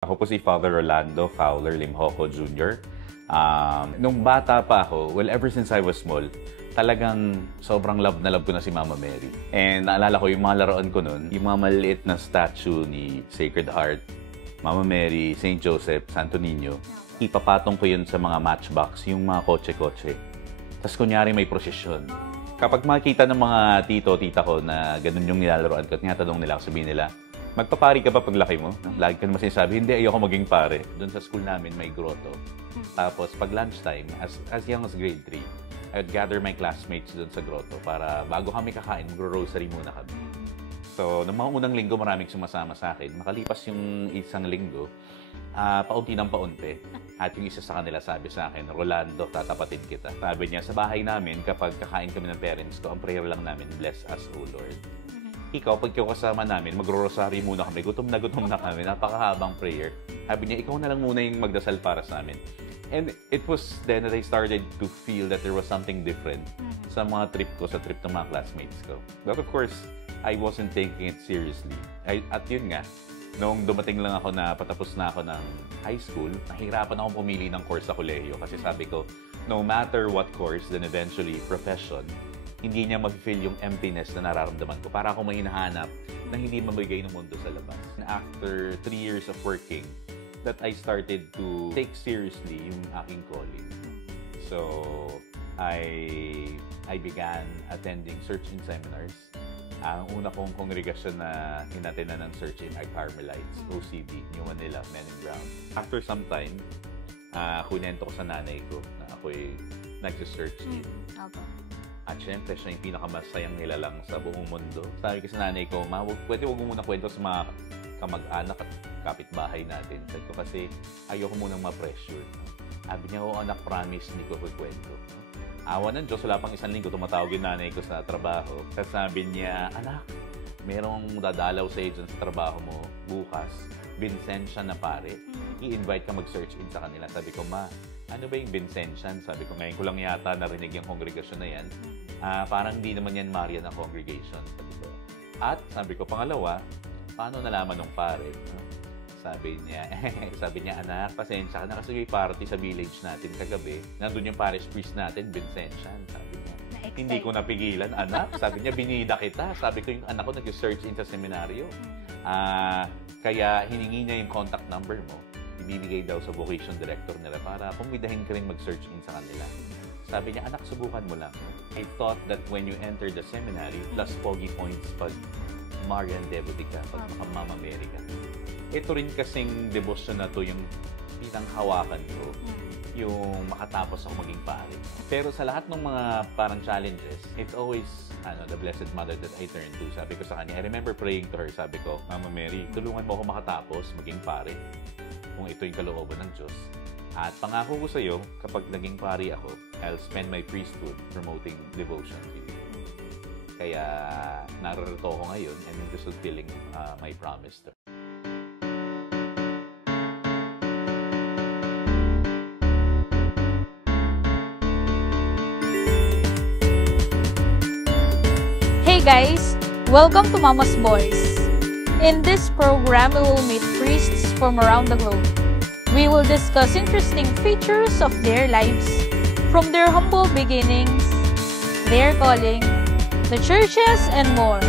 Ako po si Father Rolando Fowler Limhoco Jr. Nung bata pa ako, well, ever since I was small, talagang sobrang love na love ko na si Mama Mary. And naalala ko yung mga laruan ko nun, yung mga maliliit na statue ni Sacred Heart, Mama Mary, Saint Joseph, Santo Niño. Ipapatong ko yun sa mga matchbox, yung mga kotse-kotse. Tapos kunyari may prosesyon. Kapag makikita ng mga tito-tita ko na ganun yung nilalaroan ko at tinatanong nila, sabihin nila, magpapari ka pa paglaki mo? Lagi ka naman sinasabi, hindi, ayoko maging pare. Doon sa school namin, may grotto. Tapos, pag lunchtime, as young as grade 3, I would gather my classmates doon sa grotto para bago kami kakain, magro-rosary muna kami. So, noong mga unang linggo, maraming sumasama sa akin. Makalipas yung isang linggo, paunti ng paunti. At yung isa sa kanila sabi sa akin, Rolando, tatapatin kita. Sabi niya, sa bahay namin, kapag kakain kami ng parents ko, ang prayer lang namin, bless us, O Lord. Ikaw, pag kasama namin, magro-rosary muna kami. Gutom na kami. Napakahabang prayer. Sabi niya, ikaw na lang muna yung magdasal para sa amin. And it was then that I started to feel that there was something different sa mga trip ko, sa trip ng mga classmates ko. But of course, I wasn't taking it seriously. At yun nga, nung dumating lang ako na patapos na ako ng high school, nahirapan akong pumili ng course sa kolehiyo. Kasi sabi ko, no matter what course, then eventually profession, hindi niya mag-fill yung emptiness na nararamdaman ko. Para akong may hinahanap na hindi mabigay ng mundo sa labas. After 3 years of working, that I started to take seriously yung aking calling. So, I began attending search-in seminars. Ang una kong kongregasyon na hinatinan ng search-in ay Carmelites, OCB, New Manila, Men in Brown. After some time, kunento ko sa nanay ko na ako'y nag-search-in. At syempre, siya yung pinakamasayang nilalang sa buong mundo. Sabi ko sa nanay ko, Ma, pwede huwag mo muna kwento sa mga kamag-anak at kapitbahay natin. Sabi ko kasi ayoko munang ma-pressure. Sabi niya, oo anak, promise, hindi ko kwento. Awa ng Diyos, wala pang isang linggo, tumatawag yung nanay ko sa trabaho. Kasi sabi niya, anak, merong dadalaw sa iyo sa trabaho mo bukas. Vincentian na pare. I-invite ka mag-search-in sa kanila. Sabi ko, Ma, ano ba yung Vincentian? Sabi ko, ngayon ko lang yata narinig yung congregation na yan. Parang hindi naman yan Marian na congregation. Sabi ko. At sabi ko, pangalawa, paano nalaman ng pare? Sabi niya, anak, pasensya ka na kasi may party sa village natin kagabi. Nandun yung parish priest natin, Vincentian. Sabi niya, hindi ko napigilan, anak. Sabi niya, binida kita. Sabi ko, yung anak ko nag-search in sa seminaryo. Kaya hiningi niya yung contact number mo. Ibibigay daw sa vocation director nila para pumidahin ka rin mag-search in sa kanila. Sabi niya, anak, subukan mo lang. I thought that when you enter the seminary, plus pogi points pag Marian devotee ka, pag Mama Mary ka. Ito rin kasing devotion na to yung pinanghawakan ko, yung makatapos ako maging pare. Pero sa lahat ng mga parang challenges, it's always the Blessed Mother that I turn to. Sabi ko sa kanya, I remember praying to her, sabi ko, Mama Mary, tulungan mo ako makatapos maging pare. Kung ito yung kalooban ng Diyos. At pangako ko sa iyo, kapag naging pari ako, I'll spend my priesthood promoting devotion to you. Kaya nararito ko ngayon and I'm just fulfilling my promise to. Hey guys! Welcome to Mama's Boys. In this program, we will meet priests from around the globe. We will discuss interesting features of their lives, from their humble beginnings, their calling, the churches, and more.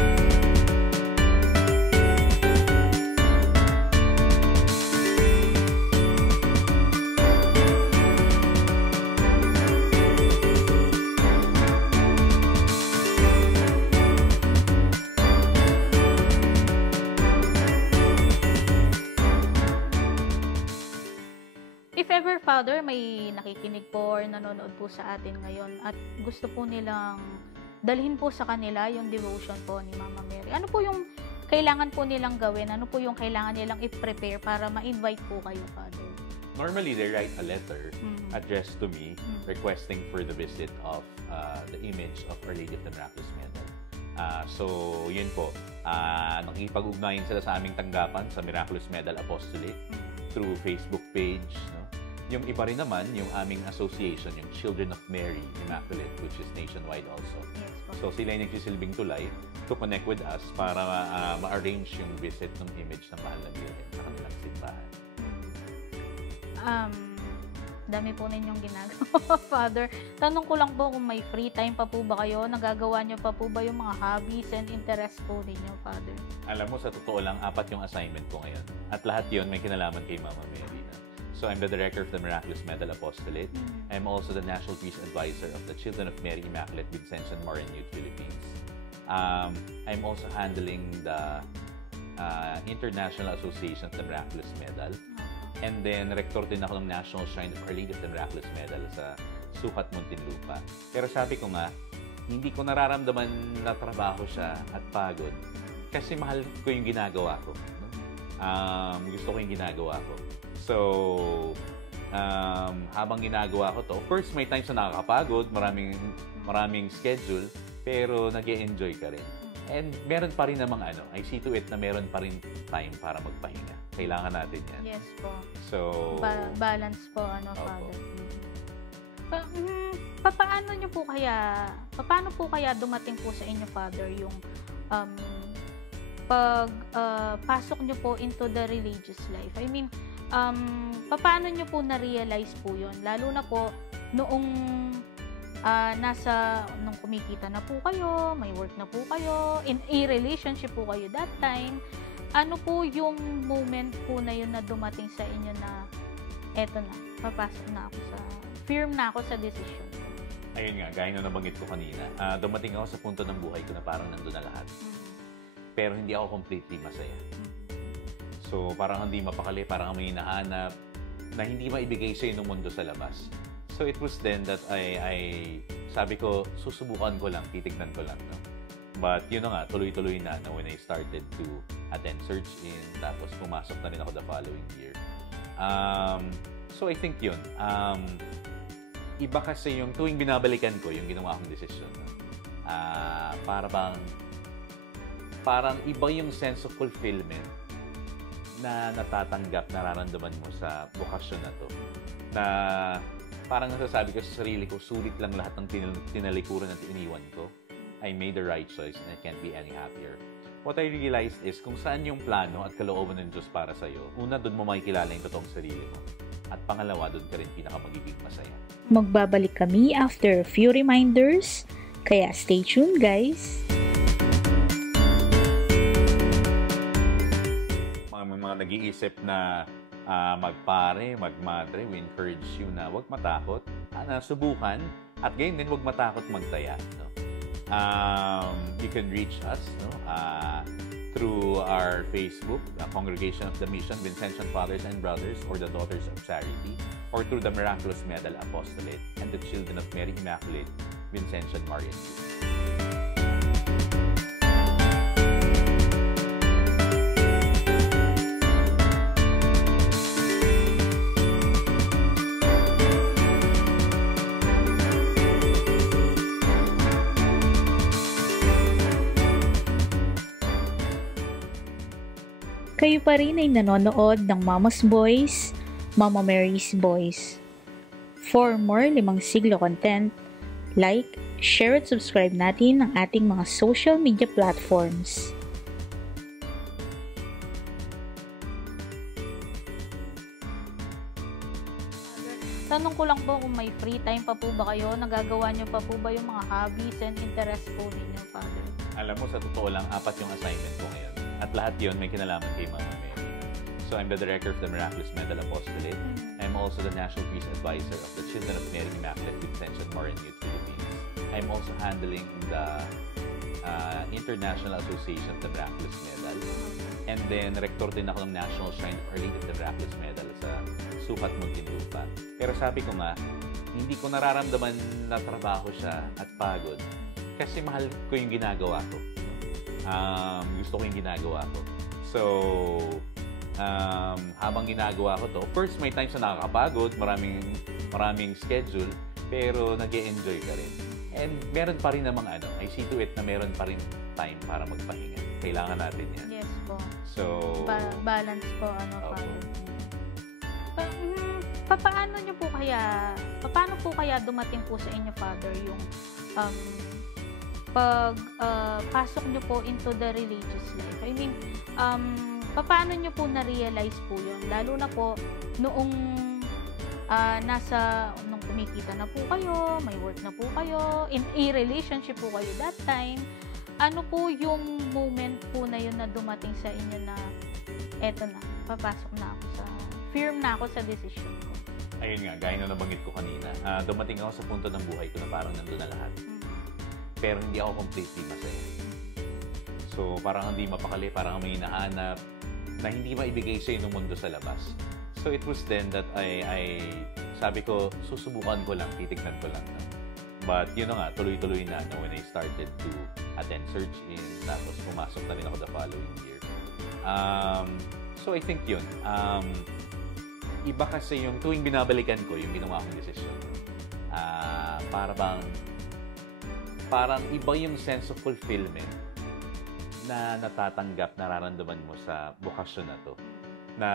If ever, Father, may nakikinig po or nanonood po sa atin ngayon at gusto po nilang dalhin po sa kanila yung devotion po ni Mama Mary, ano po yung kailangan po nilang gawin? Ano po yung kailangan nilang i-prepare para ma-invite po kayo, Father? Normally, they write a letter addressed to me requesting for the visit of the image of Our Lady of the Miraculous Medal. So, yun po. Nakikipag-ugnayan sila sa aming tanggapan sa Miraculous Medal Apostolate through Facebook page. No? Yung iba rin naman, yung aming association, yung Children of Mary Immaculate, which is nationwide also. Yes, so, sila yung nagsisilbing tulay to connect with us para ma-arrange yung visit ng image ng Mahal na Birhen sa kanilang simbahan. Dami po ninyong ginagawa, Father. Tanong ko lang po kung may free time pa po ba kayo? Nagagawa niyo pa po ba yung mga hobbies and interests po ninyo, Father? Alam mo, sa totoo lang, 4 yung assignment ko ngayon. At lahat yun may kinalaman kay Mama Mary. So I'm the director of the Miraculous Medal Apostolate. I'm also the National Peace Advisor of the Children of Mary Immaculate Vincentian Marian Youth Philippines. I'm also handling the International Association of the Miraculous Medal. And then, rector din ako ng National Shrine of Our Lady of the Miraculous Medal sa Sukat, Muntinlupa. Pero sabi ko nga, hindi ko nararamdaman na trabaho siya at pagod kasi mahal ko yung ginagawa ko. No? Gusto ko yung ginagawa ko. So, habang ginagawa ko to, of course, may times na nakakapagod, maraming schedule, pero nag-e-enjoy ka rin. And meron pa rin namang I see to it na meron pa rin time para magpahinga. Kailangan natin yan. Yes po. So, balance po, Father. Paano po kaya dumating po sa inyo, Father, yung pasok nyo po into the religious life? I mean, paano nyo po na-realize po yun? Lalo na po, noong nung kumikita na po kayo, may work na po kayo, in a relationship po kayo that time, ano po yung moment po na yun na dumating sa inyo na eto na, papasok na ako firm na ako sa decision? Ayun nga, gaya na nabanggit ko kanina, dumating ako sa punto ng buhay ko na parang nandun na lahat. Pero hindi ako completely masaya. So, parang hindi mapakali, parang may hinahanap na hindi maibigay sa'yo ng mundo sa labas. So, it was then that sabi ko, susubukan ko lang, titignan ko lang. No? But, yun na nga, tuloy-tuloy na when I started to attend Search-In, tapos pumasok na rin ako the following year. So, I think yun. Iba kasi yung tuwing binabalikan ko yung ginawa kong desisyon. Parang iba yung sense of fulfillment na natatanggap, nararamdaman mo sa bokasyon na to. Na parang nasasabi ko sa sarili ko, sulit lang lahat ng tinalikuran at iniwan ko. I made the right choice and I can't be any happier. What I realized is kung saan yung plano at kalooban ng Diyos para sa'yo, una, doon mo makikilala yung totoong sarili mo. At pangalawa, doon ka rin magiging masaya. Magbabalik kami after a few reminders, kaya stay tuned, guys! Mga nag-iisip na magpare, magmadre, we encourage you na huwag matakot, na subukan, at gayon din huwag matakot magtaya. No? You can reach us through our Facebook, Congregation of the Mission, Vincentian Fathers and Brothers, or the Daughters of Charity, or through the Miraculous Medal Apostolate and the Children of Mary Immaculate, Vincentian Marian Youth. Kayo pa rin ay nanonood ng Mama's Boys, Mama Mary's Boys. For more 5 siglo content, like, share at subscribe natin ang ating mga social media platforms. Tanong ko lang po kung may free time pa po ba kayo? Nagagawa niyo pa po ba yung mga hobbies and interests po ninyo, Father? Alam mo, sa totoo lang, 4 yung assignment ko ngayon. At lahat yun may kinalaman kay Mama Mary. So I'm the director of the Miraculous Medal Apostolate. I'm also the National Peace Advisor of the Children of Mary Immaculate Vincentian Marian Youth Philippines. I'm also handling the International Association of the Miraculous Medal. And then, rector din ako ng National Shrine of Our Lady of the Miraculous Medal sa Sukat, Muntinlupa. Pero sabi ko nga, hindi ko nararamdaman na trabaho siya at pagod kasi mahal ko yung ginagawa ko. Gusto ko yung ginagawa ko. So, habang ginagawa ko to, of course, may times na nakakapagod, maraming schedule, pero nag-e-enjoy ka rin. And meron pa rin namang I see to it na meron pa rin time para magpahinga. Kailangan natin yan. Yes po. So, balance po, Father. Paano po kaya dumating po sa inyo, Father, yung pasok nyo po into the religious life? I mean, paano nyo po na-realize po yun? Lalo na po, noong nung kumikita na po kayo, may work na po kayo, in a relationship po kayo that time, ano po yung moment po na yun na dumating sa inyo na eto na, papasok na ako firm na ako sa decision ko? Ayun nga, gaya na nabanggit ko kanina, dumating ako sa punto ng buhay ko na parang nandun na lahat. Pero hindi ako completely masaya. So, parang hindi mapakali, parang may hinahanap na hindi maibigay sa'yo ng mundo sa labas. So, it was then that I sabi ko, susubukan ko lang, titignan ko lang. But, yun na nga, tuloy-tuloy na when I started to attend search-in, tapos pumasok na rin ako the following year. So, I think yun. Iba kasi yung tuwing binabalikan ko yung ginawa kong desisyon. Parang iba yung sense of fulfillment na natatanggap, nararamdaman mo sa bukasyon na to. Na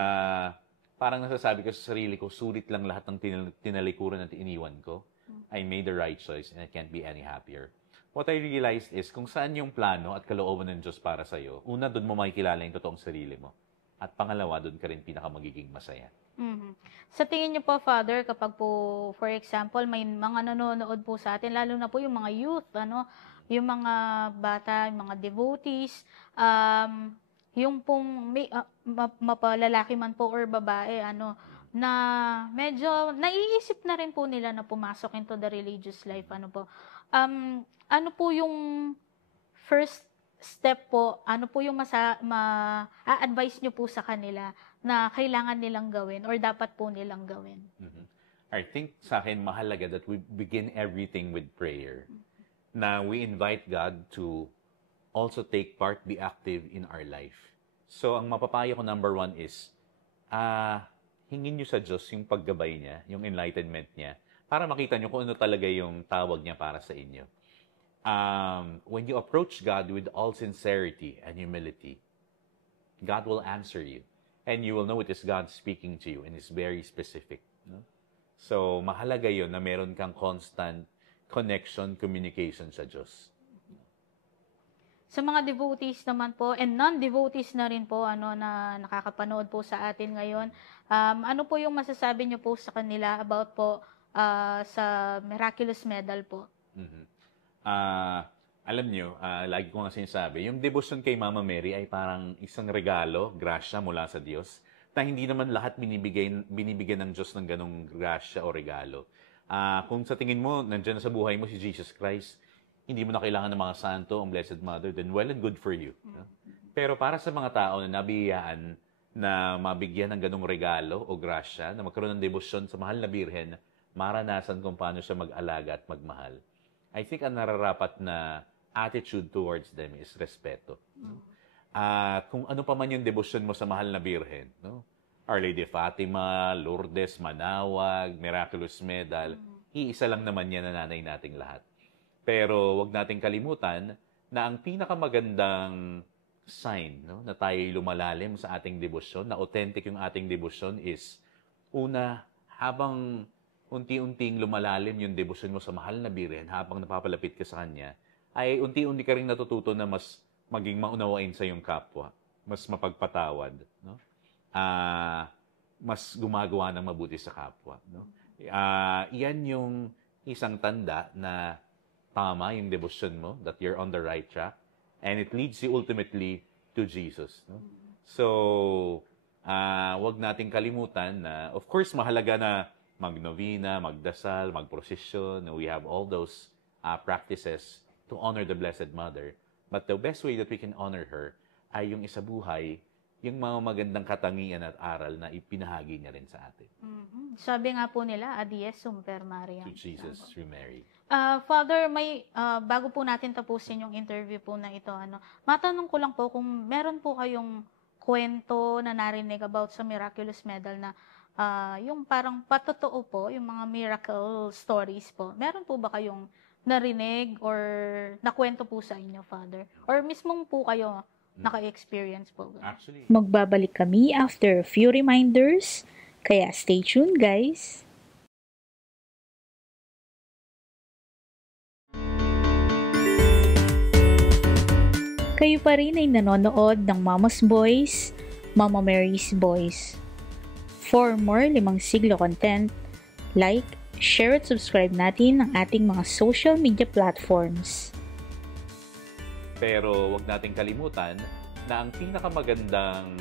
parang nasasabi ko sa sarili ko, sulit lang lahat ng tinalikuran at iniwan ko. I made the right choice and I can't be any happier. What I realized is kung saan yung plano at kalooban ng Diyos para sa'yo, una, doon mo makikilala yung totoong sarili mo. At pangalawa, doon ka rin magiging masaya. Sa tingin niyo po, Father, kapag po, for example, may mga nanonood po sa atin, lalo na po yung mga youth, yung mga bata, yung mga devotees, yung pong mapalalaki man po or babae, na medyo naiisip na rin po nila na pumasok into the religious life, ano po yung first step po, ano po yung ma-advise nyo po sa kanila na kailangan nilang gawin or dapat po nilang gawin? I think sa akin mahalaga that we begin everything with prayer. Na we invite God to also take part, be active in our life. So, ang mapapayo ko number 1 is, hingin nyo sa Diyos yung paggabay niya, yung enlightenment niya, para makita nyo kung ano talaga yung tawag niya para sa inyo. When you approach God with all sincerity and humility, God will answer you. And you will know it is God speaking to you and it's very specific. No? So, mahalaga yun na meron kang constant connection, communication sa Diyos. Sa mga devotees naman po, and non-devotees na rin po, na nakakapanood po sa atin ngayon, ano po yung masasabi niyo po sa kanila about po sa Miraculous Medal po? Alam nyo, lagi ko nga sinasabi, yung devotion kay Mama Mary ay parang isang regalo, grasya mula sa Diyos, na hindi naman lahat binibigyan ng Diyos ng ganong grasya o regalo. Kung sa tingin mo, nandiyan sa buhay mo si Jesus Christ, hindi mo na kailangan ng mga santo, ang Blessed Mother, then well and good for you. Pero para sa mga tao na nabiyayaan na mabigyan ng ganong regalo o grasya, na magkaroon ng devotion sa mahal na Birhen, maranasan kung paano siya mag-alaga at magmahal. I think ang nararapat na attitude towards them is respeto. Kung ano pa man yung devotion mo sa mahal na Birhen, no? Our Lady Fatima, Lourdes, Manawag, Miraculous Medal, iisa lang naman yan na nanay nating lahat. Pero wag nating kalimutan na ang pinakamagandang sign, no, na tayo'y lumalalim sa ating debosyon, na authentic yung ating debosyon is, una, habang unti-unting lumalalim yung debosyon mo sa mahal na Birhen, habang napapalapit ka sa Kanya, ay unti-unti ka rin natututo na mas maging maunawain sa iyong kapwa, mas mapagpatawad, no? Mas gumagawa ng mabuti sa kapwa, no? Iyan yung isang tanda na tama yung devotion mo, that you're on the right track, and it leads you ultimately to Jesus, no? So, wag nating kalimutan na, of course, mahalaga na magnovena, magdasal, magprosesyon. We have all those practices to honor the Blessed Mother. But the best way that we can honor her ay yung isabuhay, yung mga magandang katangian at aral na ipinahagi niya rin sa atin. Sabi nga po nila, Adies Sumper Maria. To Jesus through Mary. Father, bago po natin tapusin yung interview po na ito, matanong ko lang po kung meron po kayong kwento na narinig about sa Miraculous Medal na yung parang patotoo po, yung mga miracle stories po. Meron po ba kayong narinig or nakwento po sa inyo, Father? Or mismong po kayo naka-experience po? Actually, Magbabalik kami after a few reminders, kaya stay tuned, guys. Kayo pa rin ay nanonood ng Mama's Boys, Mama Mary's Boys. For more 5 siglo content, like, share at subscribe natin ng ating mga social media platforms. Pero wag nating kalimutan na ang pinakamagandang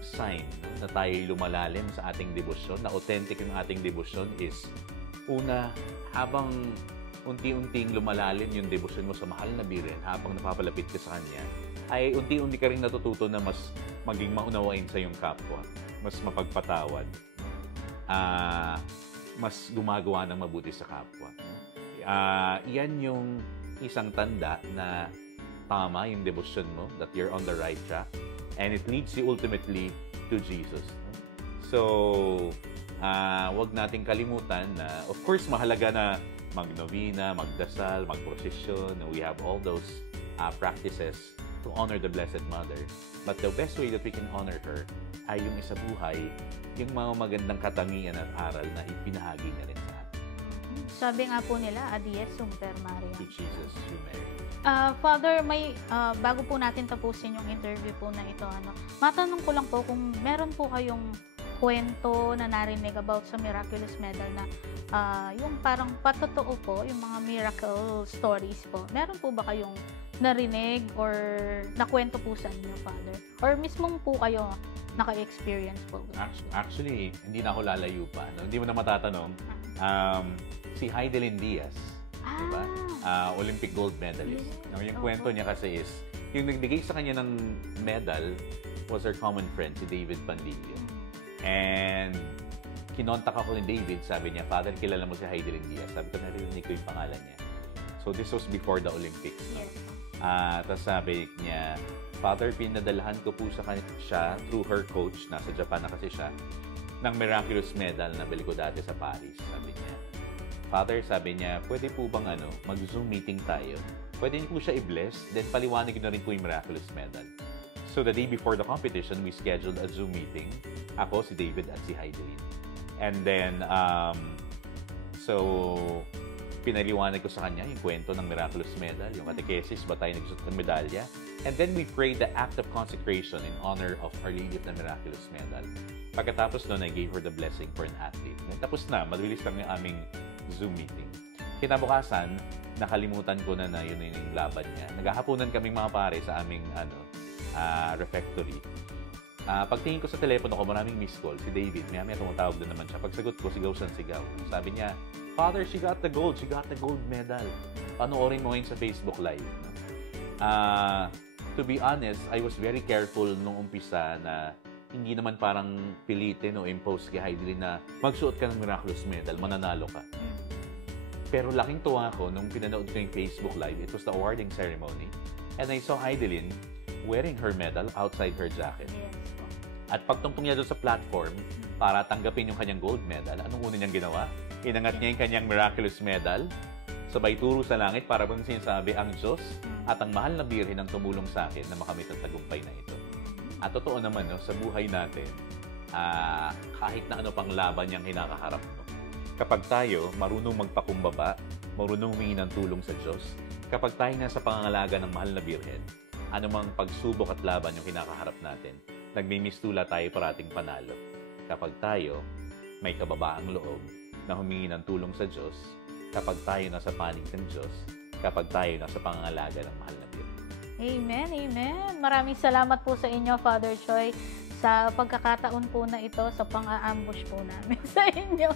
sign na tayo lumalalim sa ating debosyon, na authentic yung ating debosyon is, una, habang unti-unting lumalalim yung debosyon mo sa mahal na Birhen, habang napapalapit ka sa Kanya, ay unti-unti ka rin natututo na mas maging maunawain sa iyong kapwa, mas mapagpatawad, mas gumagawa ng mabuti sa kapwa. Yan yung isang tanda na tama yung devotion mo, that you're on the right track, and it leads you ultimately to Jesus. So, wag nating kalimutan na, of course, mahalaga na magnovena, magdasal, magprosesyon. We have all those practices to honor the Blessed Mother. But the best way that we can honor her ay yung isa buhay, yung mga magandang katangian at aral na ipinahagi niya rin sa atin. Sabi nga po nila, Adies Sumper Maria. To Jesus, you Mary. Father, bago po natin tapusin yung interview po na ito, matanong ko lang po kung meron po kayong kwento na narinig about sa Miraculous Medal na yung parang patotoo po, yung mga miracle stories po. Meron po ba kayong narinig or nakwento po sa inyo, Father? Or mismong po kayo naka-experience po? Actually, hindi na ako lalayo pa. No? Hindi mo na matatanong. Si Heidelin Diaz, diba? Olympic gold medalist. Yes. Yung kwento niya kasi is, yung nagbigay sa kanya ng medal was her common friend, si David Pandillo. And kinontak ako ni David, sabi niya, Father, kilala mo si Heidelin Diaz? Sabi ko, narinig ko yung pangalan niya. So this was before the Olympics. No? Yes. Tapos sabi niya, Father, pinadalahan ko po sa kanya siya through her coach, nasa Japan na kasi siya, ng miraculous medal na bili ko dati sa Paris. Sabi niya, Father, sabi niya, pwede po bang mag-Zoom meeting tayo? Pwede niyo po siya i-bless, then paliwanagin na rin po yung miraculous medal. So the day before the competition, we scheduled a Zoom meeting. Ako, si David, at si Heidelin. And then, so, pinaliwanag ko sa kanya yung kwento ng miraculous medal, yung catechesis, ba tayo nagsuot ng medalya. And then we prayed the act of consecration in honor of Our Lady of the Miraculous Medal. Pagkatapos nun, I gave her the blessing for an athlete. Tapos na, mabilis lang yung aming Zoom meeting. Kinabukasan, nakalimutan ko na yun yung laban niya. Naghahaponan kaming mga pare sa aming refectory. Pagtingin ko sa telepono ko, maraming missed call. Si David, may tumatawag na naman siya. Pagsagot ko, sigaw siyang sigaw. Sabi niya, Father, she got the gold. She got the gold medal. Panoorin mo ngayon sa Facebook Live. To be honest, I was very careful nung umpisa na hindi naman parang pilitin o impose kay Heidelin na magsuot ka ng miraculous medal, mananalo ka. Pero laking tuwa ko nung pinanood ko yung Facebook Live. It was the awarding ceremony. And I saw Heidelin wearing her medal outside her jacket. Yes. At pagtungtong niya doon sa platform para tanggapin yung kanyang gold medal, anong una niyang ginawa? Inangat niya yung kanyang miraculous medal, sabay turo sa langit para bang sinasabi, ang Diyos at ang mahal na Birhen ang tumulong sa akin na makamit ang tagumpay na ito. At totoo naman, no, sa buhay natin, kahit na ano pang laban niyang hinakaharap, no, kapag tayo marunong magpakumbaba, marunong humingi ng tulong sa Diyos, kapag tayo nasa pangangalaga ng mahal na Birhen, anumang pagsubok at laban yung kinakaharap natin, nagmimistula tayo parating panalo. Kapag tayo may kababaang loob na humingi ng tulong sa Diyos, kapag tayo nasa panig ng Diyos, kapag tayo nasa pangangalaga ng mahal na Birhen. Amen, amen. Maraming salamat po sa inyo, Father Choi, sa pagkakataon po na ito, sa pang-aambush po namin sa inyo.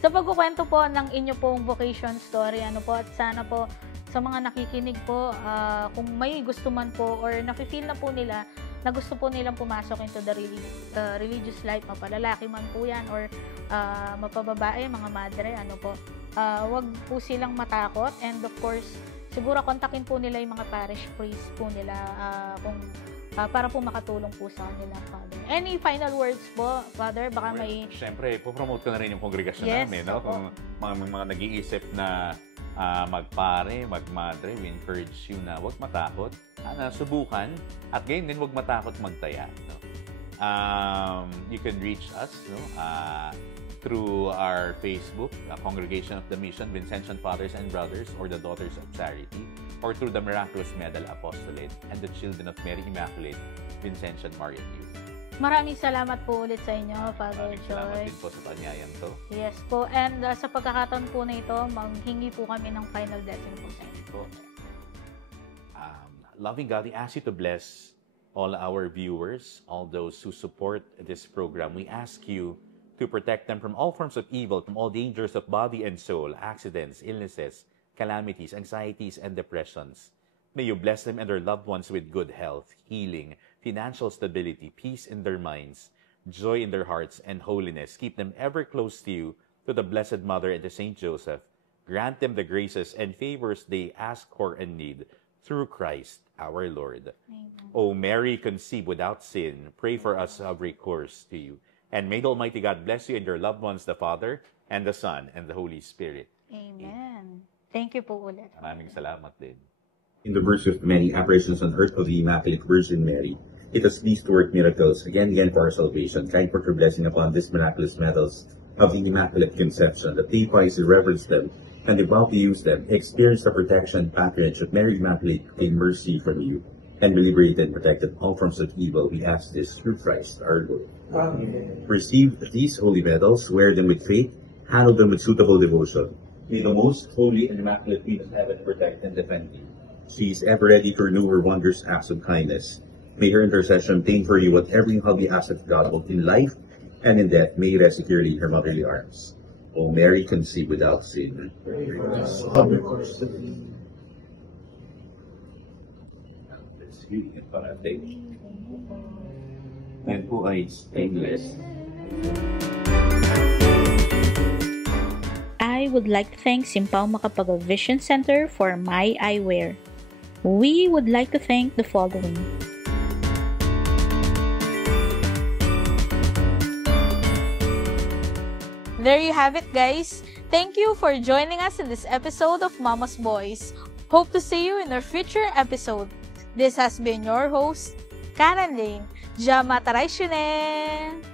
Sa pagkukwento po ng inyo pong vocation story, at sana po sa mga nakikinig po, kung may gusto man po or nafe-feel na po nila na gusto po nilang pumasok into the religious life, mapalalaki man po yan or mapababae, mga madre, wag po silang matakot, and of course, siguro kontakin po nila yung mga parish priest po nila para po makatulong po sa kanila, Father. Any final words po, Father? Baka may... Siyempre, po-promote ko na rin yung congregation namin. No? Opo. Kung mga nag-iisip na magpare, magmadre, we encourage you na huwag matakot, subukan, at gayon din huwag matakot magtaya. No? You can reach us through our Facebook, Congregation of the Mission, Vincentian Fathers and Brothers, or the Daughters of Charity, or through the Miraculous Medal Apostolate and the Children of Mary Immaculate, Vincentian Marian Youth. Maraming salamat po ulit sa inyo, Father Maraming salamat Joy. din po sa panyayang to. Yes po. And sa pagkakataon po na ito, manghingi po kami ng final blessing po sa inyo. Po. Loving God, we ask you to bless all our viewers, all those who support this program. We ask you to protect them from all forms of evil, from all dangers of body and soul, accidents, illnesses, calamities, anxieties, and depressions. May you bless them and their loved ones with good health, healing, financial stability, peace in their minds, joy in their hearts, and holiness. Keep them ever close to you, to the Blessed Mother and to Saint Joseph. Grant them the graces and favors they ask for and need, through Christ our Lord. Amen. O Mary, conceived without sin, pray for us who have recourse to you. And may the Almighty God bless you and your loved ones, the Father, and the Son, and the Holy Spirit. Amen. Thank you po ulit. Maraming salamat din. In the birth of many apparitions on earth of the Immaculate Virgin Mary, it has pleased to work miracles again and again for our salvation. Kind for her blessing upon these miraculous medals of the Immaculate Conception, that they wisely reverence them and devoutly use them, experience the protection and patronage of Mary Immaculate, obtain mercy from you, and be liberated and protected all forms of evil. We ask this through Christ our Lord. Amen. Receive these holy medals, wear them with faith, handle them with suitable devotion. May the most holy and immaculate Queen of Heaven protect and defend you. She is ever ready to renew her wondrous acts of kindness. May her intercession obtain for you whatever you humbly ask of God, both in life and in death. May you rest securely in her motherly arms. O Mary, conceived without sin. Pray for us, all recourse to thee. Let's read it para take. Yan po ay stainless. I would like to thank Simpao Macapagal Vision Center for my eyewear. We would like to thank the following. There you have it, guys. Thank you for joining us in this episode of Mama's Boys. Hope to see you in our future episode. This has been your host, Karen Lane. Jamataray Shunen!